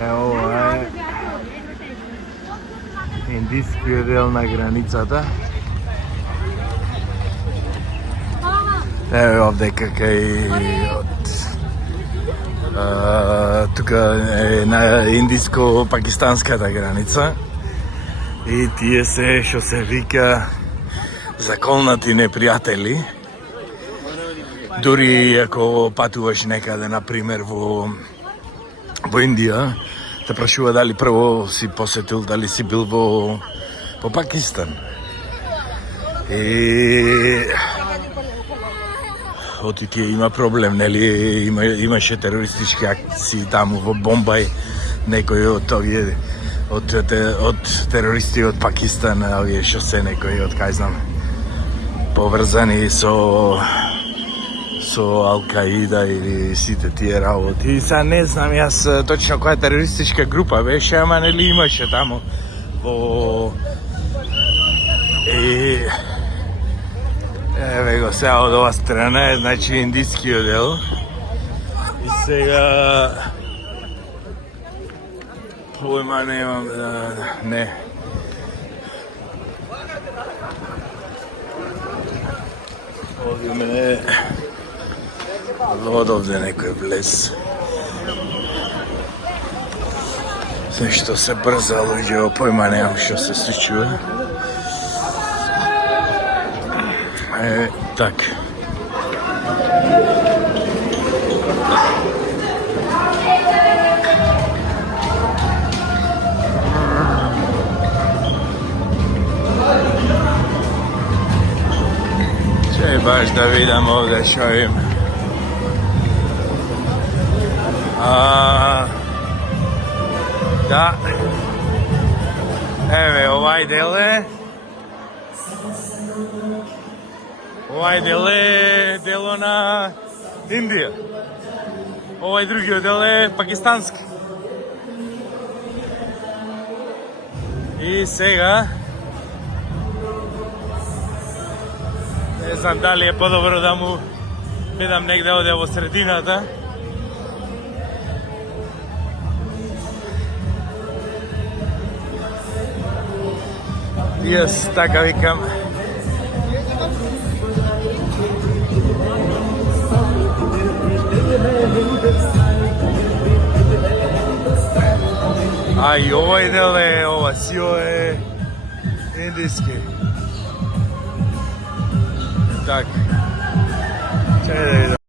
Ево е индискиот дел на границата. Ево овде кај тука е на индиско-пакистанската граница. И тие се што се вика заколнати непријатели. Дури ако патуваш некаде, например, во Индија, те прашува дали прво си посетил, дали си бил во Пакистан. И оти тие има проблем, нели, имаше терористички акции таму во Бомбај, некои од овие од терористи од Пакистан, овие што се некои од кај знам поврзани со Ал-Каида или сите тие работи. И сега не знам јас точно која терористичка група беше, ама нели имаше таму во и еве го сега од ова страна е значи индискиот дел. И сега појма немам не. Овде мене од овде некој влез. Се што се брза луѓе, појма немам што се случува. Так. Че баш да видам овде што има. Да. Еве, овај дел е дело на Индија. Овај другиот дел е пакистански. И сега не знам дали е подобро да му бидам негде овде во средината. Јас така викам. А и овој дел е, ова сио е индиски. Так. Чај да видам.